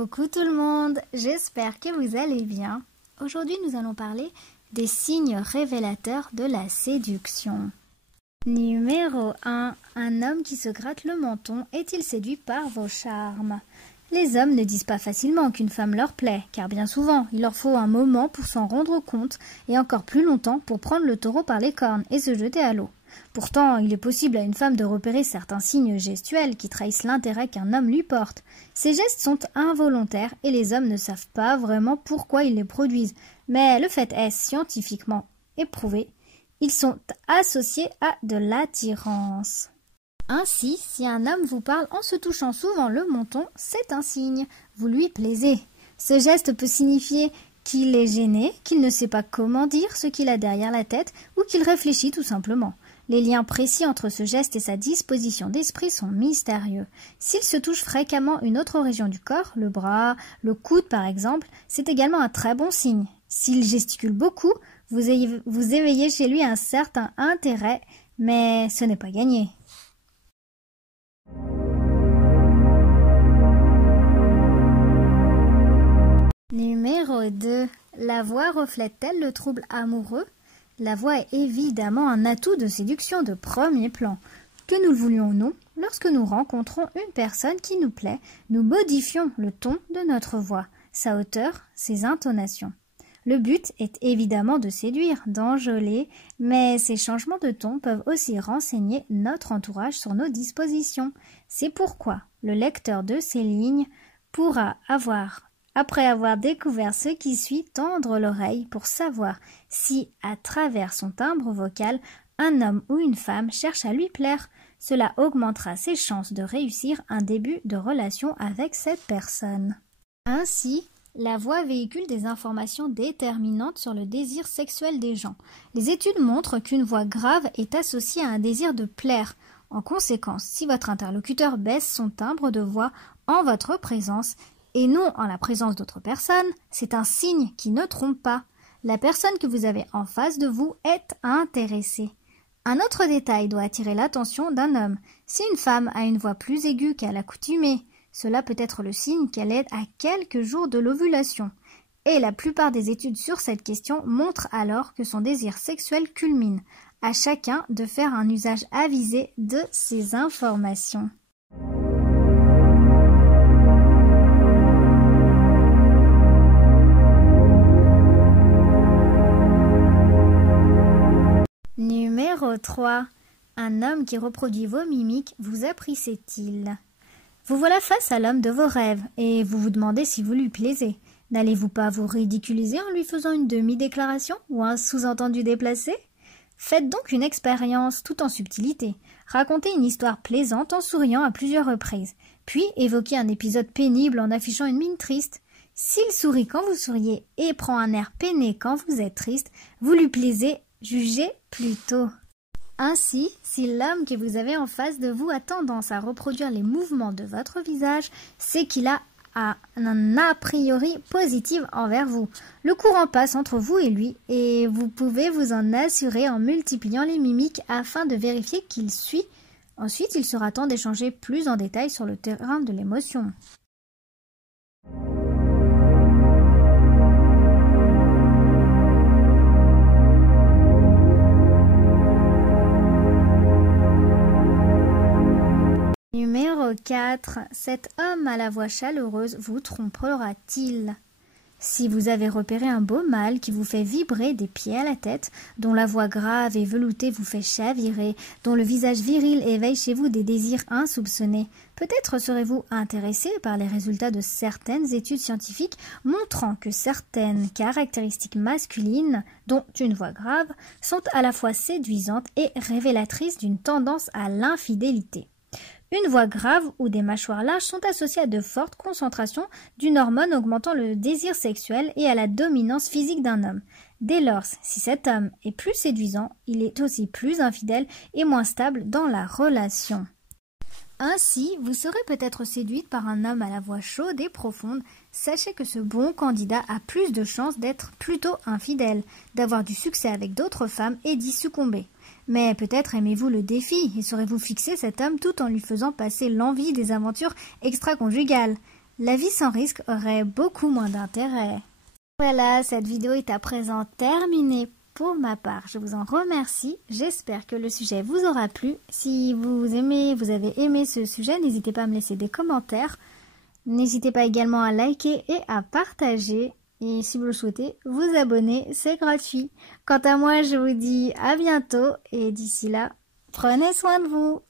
Coucou tout le monde, j'espère que vous allez bien. Aujourd'hui nous allons parler des signes révélateurs de la séduction. Numéro 1. Un homme qui se gratte le menton est-il séduit par vos charmes? Les hommes ne disent pas facilement qu'une femme leur plaît, car bien souvent il leur faut un moment pour s'en rendre compte et encore plus longtemps pour prendre le taureau par les cornes et se jeter à l'eau. Pourtant, il est possible à une femme de repérer certains signes gestuels qui trahissent l'intérêt qu'un homme lui porte. Ces gestes sont involontaires et les hommes ne savent pas vraiment pourquoi ils les produisent, mais le fait est scientifiquement éprouvé. Ils sont associés à de l'attirance. Ainsi, si un homme vous parle en se touchant souvent le menton, c'est un signe, vous lui plaisez. Ce geste peut signifier qu'il est gêné, qu'il ne sait pas comment dire ce qu'il a derrière la tête ou qu'il réfléchit tout simplement. Les liens précis entre ce geste et sa disposition d'esprit sont mystérieux. S'il se touche fréquemment une autre région du corps, le bras, le coude par exemple, c'est également un très bon signe. S'il gesticule beaucoup, vous éveillez chez lui un certain intérêt, mais ce n'est pas gagné. Numéro 2. La voix reflète-t-elle le trouble amoureux? La voix est évidemment un atout de séduction de premier plan. Que nous le voulions ou non, lorsque nous rencontrons une personne qui nous plaît, nous modifions le ton de notre voix, sa hauteur, ses intonations. Le but est évidemment de séduire, d'enjôler, mais ces changements de ton peuvent aussi renseigner notre entourage sur nos dispositions. C'est pourquoi le lecteur de ces lignes pourra après avoir découvert ce qui suit, tendre l'oreille pour savoir si, à travers son timbre vocal, un homme ou une femme cherche à lui plaire. Cela augmentera ses chances de réussir un début de relation avec cette personne. Ainsi, la voix véhicule des informations déterminantes sur le désir sexuel des gens. Les études montrent qu'une voix grave est associée à un désir de plaire. En conséquence, si votre interlocuteur baisse son timbre de voix en votre présence, et non en la présence d'autres personnes, c'est un signe qui ne trompe pas. La personne que vous avez en face de vous est intéressée. Un autre détail doit attirer l'attention d'un homme. Si une femme a une voix plus aiguë qu'à l'accoutumée, cela peut être le signe qu'elle est à quelques jours de l'ovulation. Et la plupart des études sur cette question montrent alors que son désir sexuel culmine. À chacun de faire un usage avisé de ces informations. Numéro 3. Un homme qui reproduit vos mimiques vous apprécie-t-il? Vous voilà face à l'homme de vos rêves et vous vous demandez si vous lui plaisez. N'allez-vous pas vous ridiculiser en lui faisant une demi-déclaration ou un sous-entendu déplacé? Faites donc une expérience tout en subtilité. Racontez une histoire plaisante en souriant à plusieurs reprises. Puis évoquez un épisode pénible en affichant une mine triste. S'il sourit quand vous souriez et prend un air peiné quand vous êtes triste, vous lui plaisez. Jugez plutôt. Ainsi, si l'homme que vous avez en face de vous a tendance à reproduire les mouvements de votre visage, c'est qu'il a un a priori positif envers vous. Le courant passe entre vous et lui et vous pouvez vous en assurer en multipliant les mimiques afin de vérifier qu'il suit. Ensuite, il sera temps d'échanger plus en détail sur le terrain de l'émotion. Numéro 4. Cet homme à la voix chaleureuse vous trompera-t-il? Si vous avez repéré un beau mâle qui vous fait vibrer des pieds à la tête, dont la voix grave et veloutée vous fait chavirer, dont le visage viril éveille chez vous des désirs insoupçonnés, peut-être serez-vous intéressé par les résultats de certaines études scientifiques montrant que certaines caractéristiques masculines, dont une voix grave, sont à la fois séduisantes et révélatrices d'une tendance à l'infidélité. Une voix grave ou des mâchoires larges sont associées à de fortes concentrations d'une hormone augmentant le désir sexuel et à la dominance physique d'un homme. Dès lors, si cet homme est plus séduisant, il est aussi plus infidèle et moins stable dans la relation. Ainsi, vous serez peut-être séduite par un homme à la voix chaude et profonde. Sachez que ce bon candidat a plus de chances d'être plutôt infidèle, d'avoir du succès avec d'autres femmes et d'y succomber. Mais peut-être aimez-vous le défi et saurez-vous fixer cet homme tout en lui faisant passer l'envie des aventures extra-conjugales. la vie sans risque aurait beaucoup moins d'intérêt. Voilà, cette vidéo est à présent terminée pour ma part. Je vous en remercie. J'espère que le sujet vous aura plu. Si vous avez aimé ce sujet, n'hésitez pas à me laisser des commentaires. N'hésitez pas également à liker et à partager. Et si vous le souhaitez, vous abonner, c'est gratuit. Quant à moi, je vous dis à bientôt et d'ici là, prenez soin de vous.